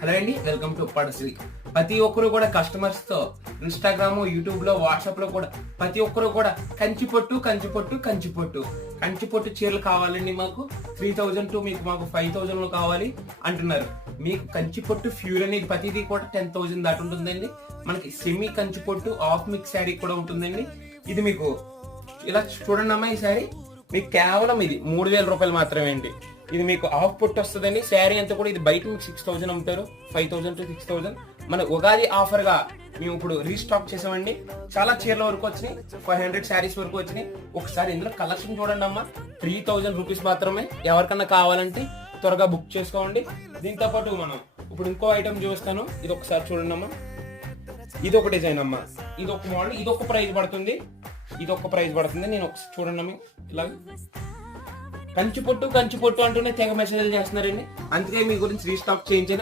Hello అండి, welcome to పడశ్రీ. ప్రతి ఒక్కరు కూడా కస్టమర్స్ తో ఇన్స్టాగ్రామ్, యూట్యూబ్ లో, వాట్సాప్ లో కూడా ప్రతి ఒక్కరు కూడా కంచిపొట్టు చీరలు కావాలండి, మాకు 3000 టు మాకు 5000 లో కావాలి అంటున్నారు. మీకు కంచిపొట్టు ఫ్యూర్ అనేది ప్రతిదీ కూడా 10,000 దాటి ఉంటుందండి. మనకి సెమీ కంచిపొట్టు హాఫ్ మిక్స్ శారీ కూడా ఉంటుందండి. ఇది మీకు ఇలా చూడండి అమ్మా, ఈ శారీ మీకు కేవలం ఇది 3000 రూపాయలు మాత్రమే అండి. ఇది మీకు హాఫ్ పొట్టు వస్తుందండి. శారీ అంతా కూడా ఇది బయట మీకు 6000 అమ్ముతారు, 5000 to 6000. మన ఉగాది ఆఫర్ గా మేము ఇప్పుడు రీస్టాక్ చేసామండి. చాలా చీరల వరకు వచ్చినాయి, 500 శారీస్ వరకు వచ్చినాయి. ఒకసారి ఇందులో కలెక్షన్ చూడండి అమ్మా, 3000 రూపీస్ మాత్రమే. ఎవరికన్నా కావాలంటే త్వరగా బుక్ చేసుకోండి. దీంతో పాటు మనం ఇప్పుడు ఇంకో ఐటమ్ చూస్తాను, ఇది ఒకసారి చూడండి అమ్మా. ఇది ఒక డిజైన్ అమ్మా, ఇది ఒక మోడల్, ఇది ఒక ప్రైస్ పడుతుంది, ఇది ఒక ప్రైస్ పడుతుంది. నేను ఒకసారి చూడండి అమ్మా, ఇలా కంచిపొట్టు అంటూనే తెగ మెసేజ్లు చేస్తున్నారండి. అందుకే మీ గురించి రీస్టాక్ చేయించాను.